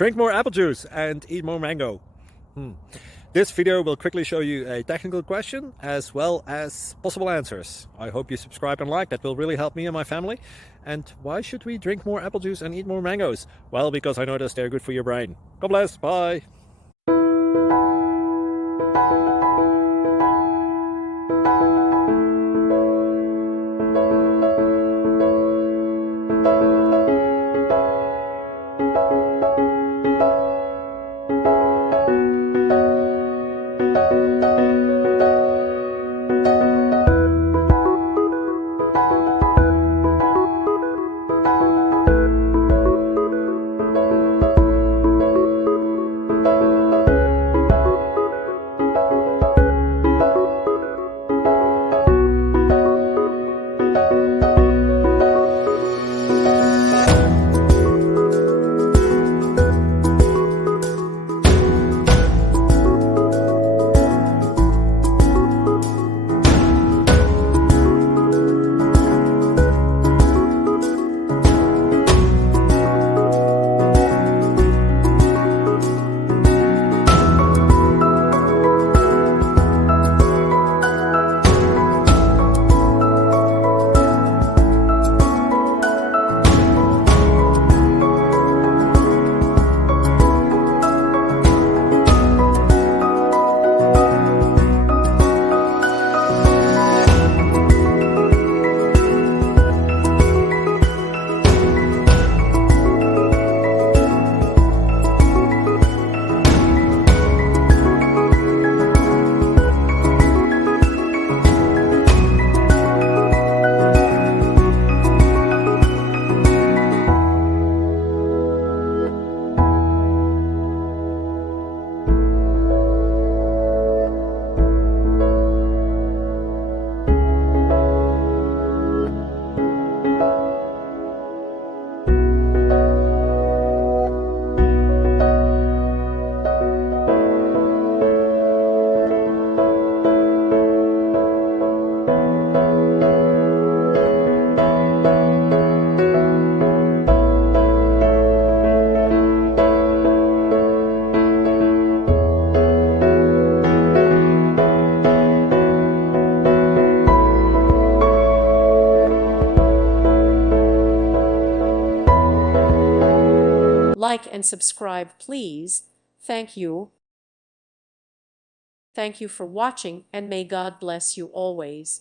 Drink more apple juice and eat more mango. This video will quickly show you a technical question as well as possible answers. I hope you subscribe and like, that will really help me and my family. And why should we drink more apple juice and eat more mangoes? Well, because I noticed they're good for your brain. God bless, bye. Like and subscribe, please. Thank you. Thank you for watching, and may God bless you always.